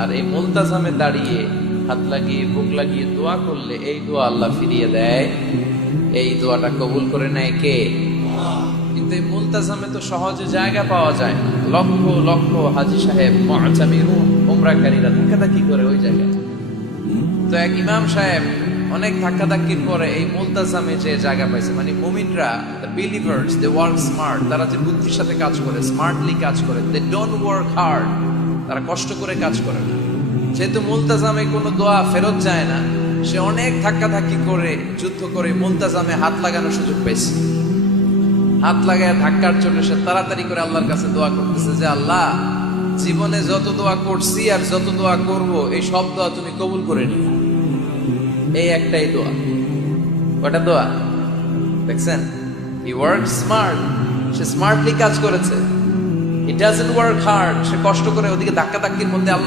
আর এই মুলতাজামে দাঁড়িয়ে হাত লাগিয়ে বুক লাগিয়ে দোয়া করলে এই দোয়া আল্লাহ ফিরিয়ে দেয়। এই দোয়াটা কবুল করে নেয় কে? কিন্তু এই মুলতাজামে তো সহজে জায়গা পাওয়া যায় না। লক্ষ লক্ষ হাজী সাহেব মুতামিরুন উমরাকারীরা ধাক্কাধাক্কি করে ওই জায়গায়। তো এক ইমাম সাহেব অনেক ধাক্কাধাক্কির পরে এই মুলতাজামে যে জায়গা পাইছে। মানে মুমিনরা, the believers, they work smart, তারা যে বুদ্ধির সাথে কাজ করে, স্মার্টলি কাজ করে, দে ডোন্ট ওয়ার্ক হার্ড, তারা কষ্ট করে কাজ করে না। যেহেতু মুলতাজামে কোনো দোয়া ফেরত যায় না, সে অনেক ধাক্কাধাক্কি করে যুদ্ধ করে মুলতাজামে হাত লাগানোর সুযোগ পেয়েছে। হাত লাগায় ধাক্কার জন্য সে তাড়াতাড়ি করে আল্লাহর কাছে দোয়া করতেছে যে আল্লাহ, জীবনে যত দোয়া করছি আর যত দোয়া করব, এই সব দোয়া তুমি কবুল করে নিও। এই একটাই দোয়া। কটা দোয়া দেখছেন? He work smart, say smartly কাজ করেছে। হি ডাজন্ট ওয়ার্ক হার্ড, সে কষ্ট করে ওদিকে ধাক্কাধাক্কির মধ্যে